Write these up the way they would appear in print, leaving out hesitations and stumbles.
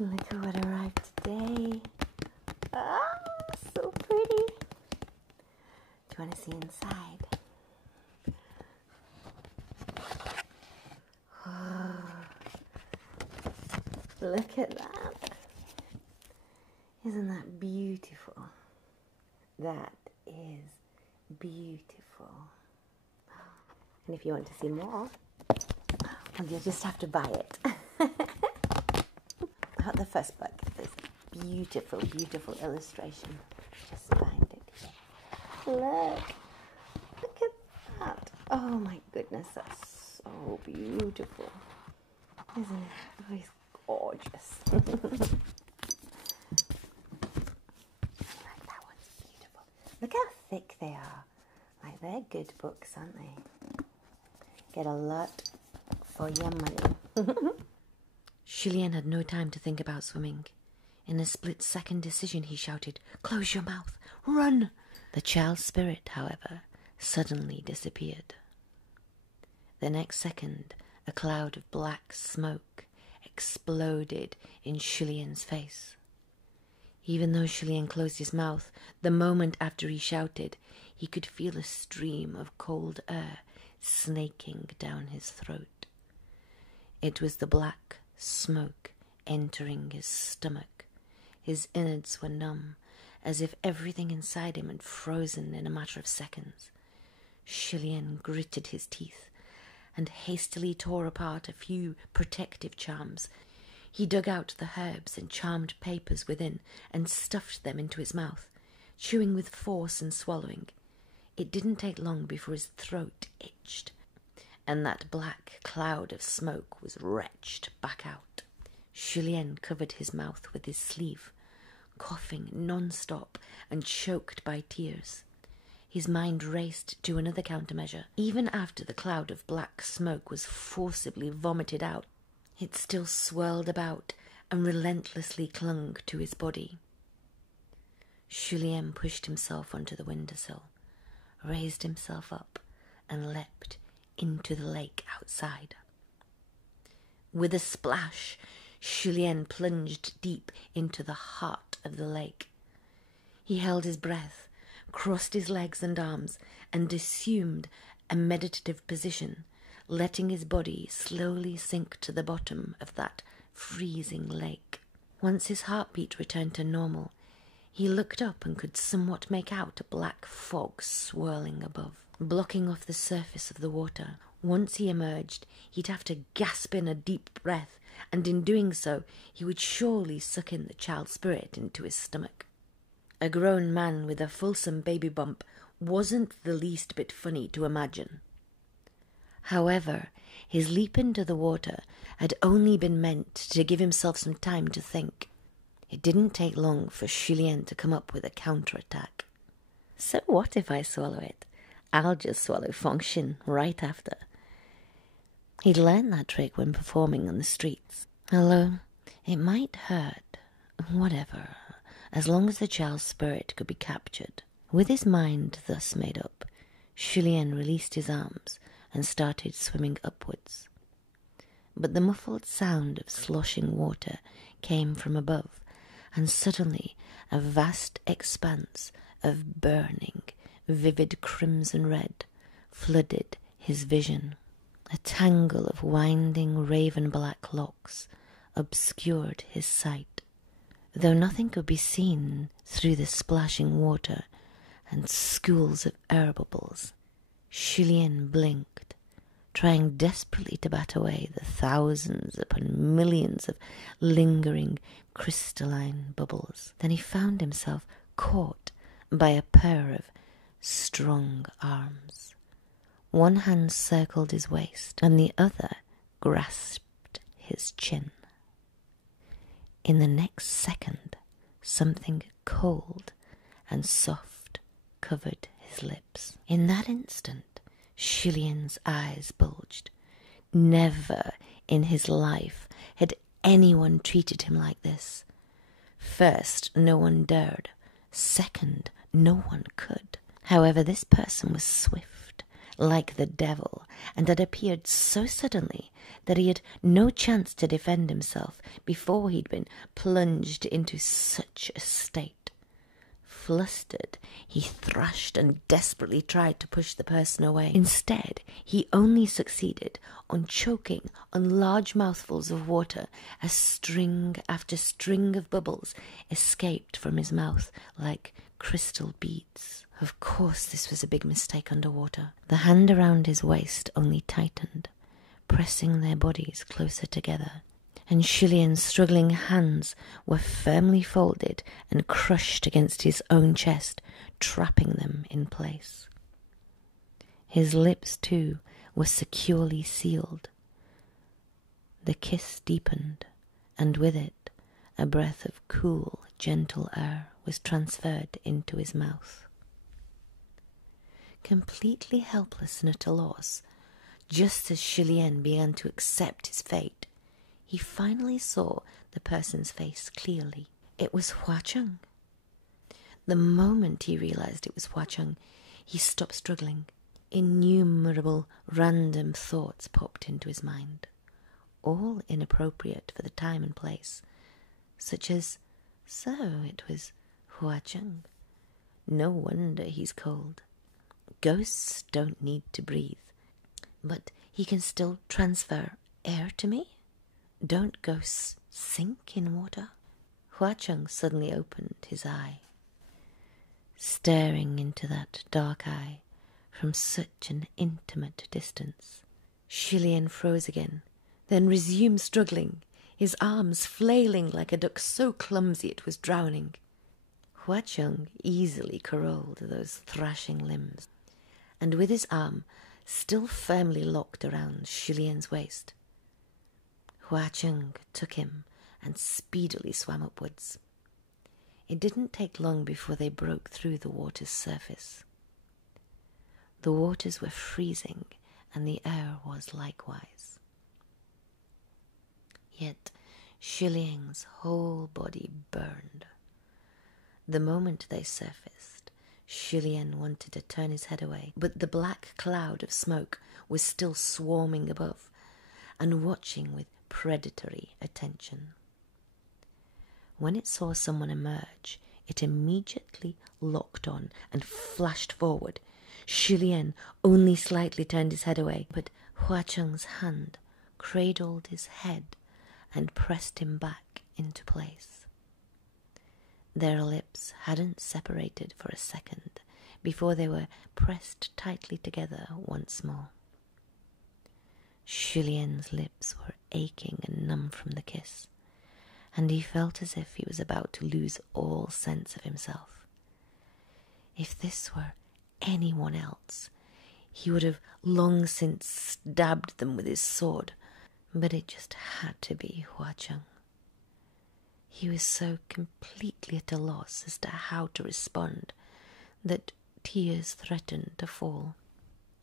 Look at what arrived today. Ah, so pretty. Do you want to see inside? Oh, look at that. Isn't that beautiful? That is beautiful. And if you want to see more, well, you'll just have to buy it. Not the first book. This beautiful, beautiful illustration. Just find it here. Look at that. Oh my goodness, that's so beautiful. Isn't it? Oh, he's gorgeous. That one's beautiful. Look how thick they are. Like, they're good books, aren't they? Get a lot for your money. Lian had no time to think about swimming. In a split-second decision, he shouted, "Close your mouth! Run!" The child's spirit, however, suddenly disappeared. The next second, a cloud of black smoke exploded in Lian's face. Even though Lian closed his mouth, the moment after he shouted, he could feel a stream of cold air snaking down his throat. It was the black smoke entering his stomach. His innards were numb, as if everything inside him had frozen in a matter of seconds. Lian gritted his teeth and hastily tore apart a few protective charms. He dug out the herbs and charmed papers within and stuffed them into his mouth, chewing with force and swallowing. It didn't take long before his throat itched, and that black cloud of smoke was retched back out. Lian covered his mouth with his sleeve, coughing non-stop and choked by tears. His mind raced to another countermeasure. Even after the cloud of black smoke was forcibly vomited out, it still swirled about and relentlessly clung to his body. Lian pushed himself onto the windowsill, raised himself up, and leapt into the lake outside. With a splash, Lian plunged deep into the heart of the lake. He held his breath, crossed his legs and arms, and assumed a meditative position, letting his body slowly sink to the bottom of that freezing lake. Once his heartbeat returned to normal, he looked up and could somewhat make out a black fog swirling above, blocking off the surface of the water. Once he emerged, he'd have to gasp in a deep breath, and in doing so, he would surely suck in the child spirit into his stomach. A grown man with a fulsome baby bump wasn't the least bit funny to imagine. However, his leap into the water had only been meant to give himself some time to think. It didn't take long for Lian to come up with a counterattack. So what if I swallow it? I'll just swallow Fengxin right after. He'd learned that trick when performing on the streets. Although it might hurt, whatever, as long as the child's spirit could be captured. With his mind thus made up, Lian released his arms and started swimming upwards. But the muffled sound of sloshing water came from above, and suddenly a vast expanse of burning, vivid crimson red flooded his vision. A tangle of winding raven-black locks obscured his sight. Though nothing could be seen through the splashing water and schools of air bubbles, Lian blinked, trying desperately to bat away the thousands upon millions of lingering crystalline bubbles. Then he found himself caught by a pair of strong arms. One hand circled his waist, and the other grasped his chin. In the next second, something cold and soft covered his lips. In that instant, Lian's eyes bulged. Never in his life had anyone treated him like this. First, no one dared. Second, no one could. However, this person was swift, like the devil, and had appeared so suddenly that he had no chance to defend himself before he'd been plunged into such a state. Flustered, he thrashed and desperately tried to push the person away. Instead, he only succeeded on choking on large mouthfuls of water as string after string of bubbles escaped from his mouth like crystal beads. Of course, this was a big mistake underwater. The hand around his waist only tightened, pressing their bodies closer together, and Julian's struggling hands were firmly folded and crushed against his own chest, trapping them in place. His lips, too, were securely sealed. The kiss deepened, and with it, a breath of cool, gentle air was transferred into his mouth. Completely helpless and at a loss, just as Lian began to accept his fate, he finally saw the person's face clearly. It was Cheng. The moment he realized it was Cheng, he stopped struggling. Innumerable random thoughts popped into his mind, all inappropriate for the time and place, such as, so it was Cheng. No wonder he's cold. Ghosts don't need to breathe, but he can still transfer air to me? Don't ghosts sink in water? Cheng suddenly opened his eye, staring into that dark eye from such an intimate distance. Lian froze again, then resumed struggling, his arms flailing like a duck so clumsy it was drowning. Cheng easily cajoled those thrashing limbs, and with his arm still firmly locked around Lian's waist, Cheng took him and speedily swam upwards. It didn't take long before they broke through the water's surface. The waters were freezing, and the air was likewise. Yet Lian's whole body burned. The moment they surfaced, Lian wanted to turn his head away, but the black cloud of smoke was still swarming above, and watching with predatory attention. When it saw someone emerge, it immediately locked on and flashed forward. Lian only slightly turned his head away, but Cheng's hand cradled his head and pressed him back into place. Their lips hadn't separated for a second before they were pressed tightly together once more. Lian's lips were aching and numb from the kiss, and he felt as if he was about to lose all sense of himself. If this were anyone else, he would have long since stabbed them with his sword, but it just had to be Cheng. He was so completely at a loss as to how to respond that tears threatened to fall.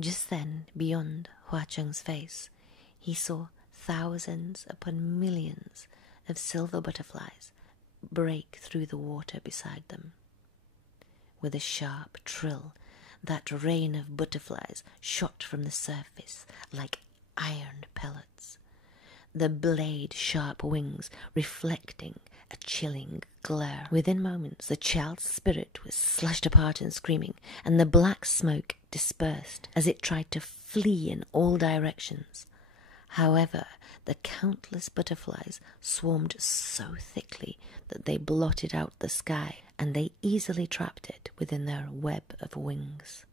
Just then, beyond Cheng's face, he saw thousands upon millions of silver butterflies break through the water beside them. With a sharp trill, that rain of butterflies shot from the surface like iron pellets, the blade-sharp wings reflecting a chilling glare. Within moments, the child's spirit was slashed apart and screaming, and the black smoke dispersed as it tried to flee in all directions. However, the countless butterflies swarmed so thickly that they blotted out the sky, and they easily trapped it within their web of wings.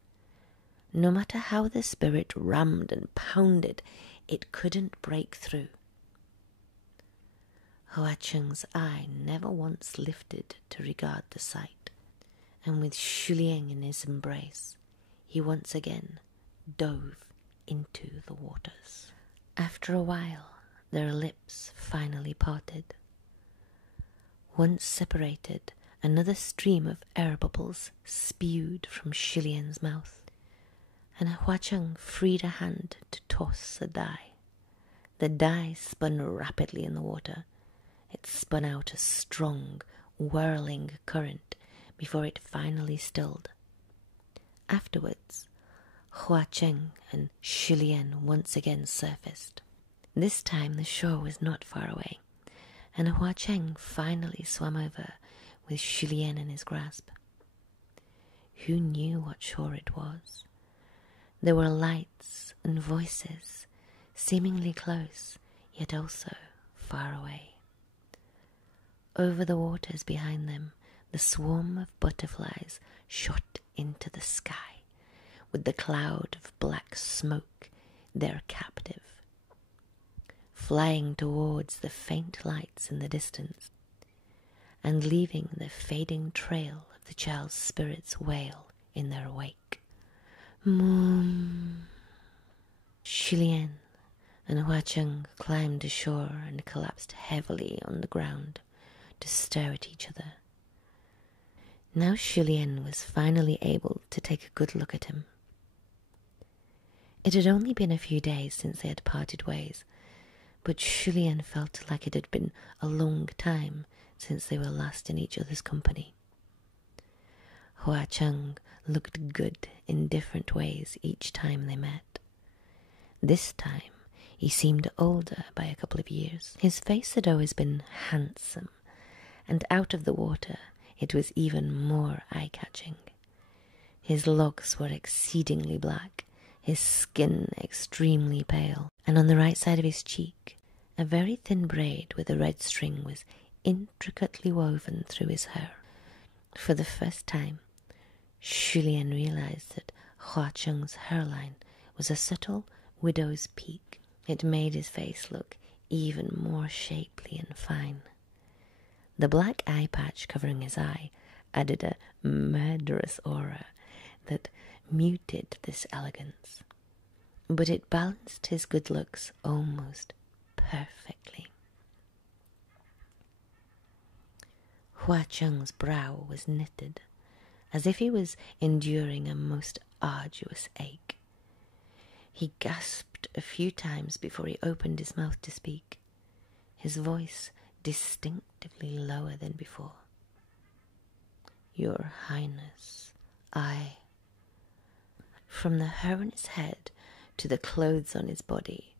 No matter how the spirit rammed and pounded, it couldn't break through. Cheng's eye never once lifted to regard the sight, and with Lian in his embrace, he once again dove into the waters. After a while, their lips finally parted. Once separated, another stream of air bubbles spewed from Lian's mouth, and Cheng freed a hand to toss a die. The die spun rapidly in the water. It spun out a strong, whirling current before it finally stilled. Afterwards, Hua Cheng and Xu Lian once again surfaced. This time the shore was not far away, and Hua Cheng finally swam over with Xu Lian in his grasp. Who knew what shore it was? There were lights and voices, seemingly close, yet also far away. Over the waters behind them, the swarm of butterflies shot into the sky, with the cloud of black smoke their captive, flying towards the faint lights in the distance, and leaving the fading trail of the child's spirit's wail in their wake. Moom. Xu Lian and Hua Cheng climbed ashore and collapsed heavily on the ground to stare at each other. Now Xu Lian was finally able to take a good look at him. It had only been a few days since they had parted ways, but Xu Lian felt like it had been a long time since they were last in each other's company. Hua Cheng looked good in different ways each time they met. This time he seemed older by a couple of years. His face had always been handsome, and out of the water it was even more eye-catching. His locks were exceedingly black, his skin extremely pale, and on the right side of his cheek a very thin braid with a red string was intricately woven through his hair. For the first time, Xu Lian realized that Hua Cheng's hairline was a subtle widow's peak. It made his face look even more shapely and fine. The black eye patch covering his eye added a murderous aura that muted this elegance, but it balanced his good looks almost perfectly. Hua Cheng's brow was knitted, as if he was enduring a most arduous ache. He gasped a few times before he opened his mouth to speak, his voice distinctively lower than before. Your Highness, I... From the hair on his head to the clothes on his body,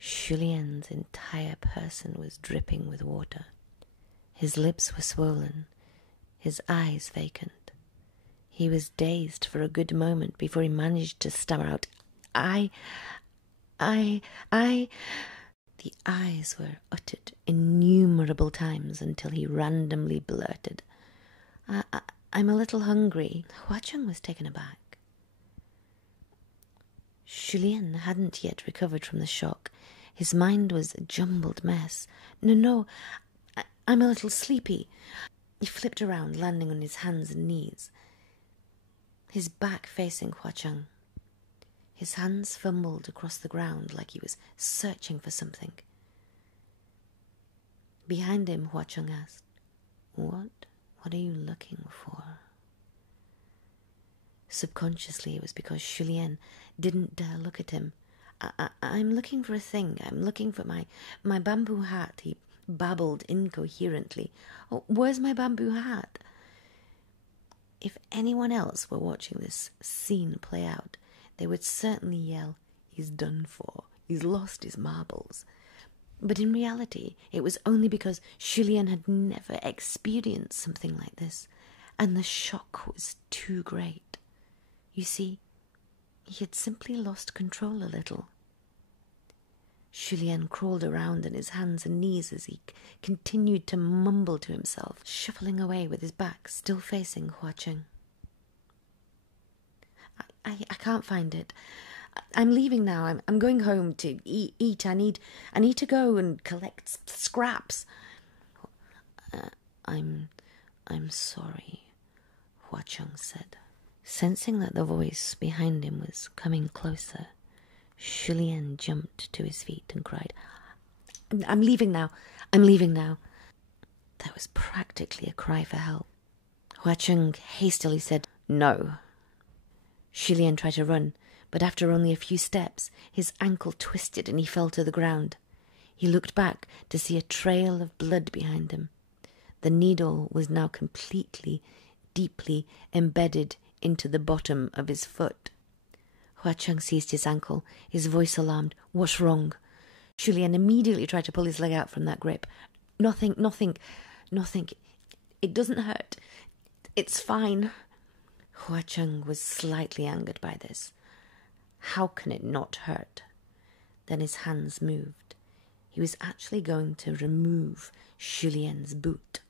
Xu Lian's entire person was dripping with water. His lips were swollen, his eyes vacant. He was dazed for a good moment before he managed to stammer out, I... The ayes were uttered innumerable times until he randomly blurted, I'm a little hungry. Hua Cheng was taken aback. Xu Lian hadn't yet recovered from the shock. His mind was a jumbled mess. No, I'm a little sleepy. He flipped around, landing on his hands and knees, his back facing Hua Cheng. His hands fumbled across the ground like he was searching for something. Behind him, Hua Cheng asked, What are you looking for? Subconsciously, it was because Xu Lian didn't dare look at him. I'm looking for a thing. I'm looking for my bamboo hat, he babbled incoherently. Oh, where's my bamboo hat? If anyone else were watching this scene play out, they would certainly yell, He's done for. He's lost his marbles. But in reality, it was only because Xu Lian had never experienced something like this, and the shock was too great. You see, he had simply lost control a little. Xu Lian crawled around on his hands and knees as he continued to mumble to himself, shuffling away with his back still facing Hua Cheng. I can't find it. I'm leaving now. I'm going home to eat. I need to go and collect scraps. I'm sorry, Hua Cheng said. Sensing that the voice behind him was coming closer, Xu Lian jumped to his feet and cried, I'm leaving now. That was practically a cry for help. Hua Cheng hastily said, No. Xu Lian tried to run, but after only a few steps, his ankle twisted and he fell to the ground. He looked back to see a trail of blood behind him. The needle was now completely, deeply embedded into the bottom of his foot. Hua Cheng seized his ankle, his voice alarmed. "What's wrong?" Julian immediately tried to pull his leg out from that grip. Nothing. It doesn't hurt. It's fine." Hua Cheng was slightly angered by this. How can it not hurt? Then his hands moved. He was actually going to remove Julien's boot.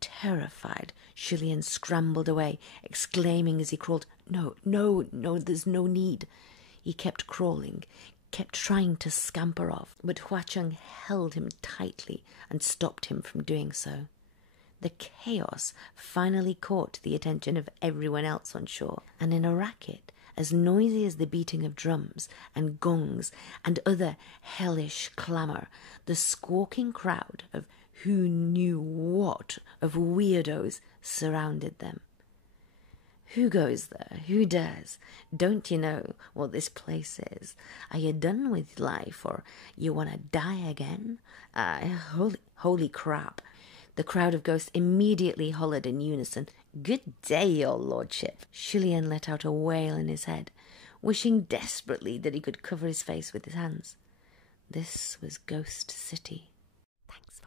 Terrified, Julien scrambled away, exclaiming as he crawled, No, there's no need." He kept crawling, kept trying to scamper off, but Hua Cheng held him tightly and stopped him from doing so. The chaos finally caught the attention of everyone else on shore, and in a racket as noisy as the beating of drums and gongs and other hellish clamour, the squawking crowd of who knew what of weirdos surrounded them. "Who goes there? Who dares? Don't you know what this place is? Are you done with life, or you want to die again? Holy crap." The crowd of ghosts immediately hollered in unison, "Good day, your lordship." Julien let out a wail in his head, wishing desperately that he could cover his face with his hands. This was Ghost City. Thanks for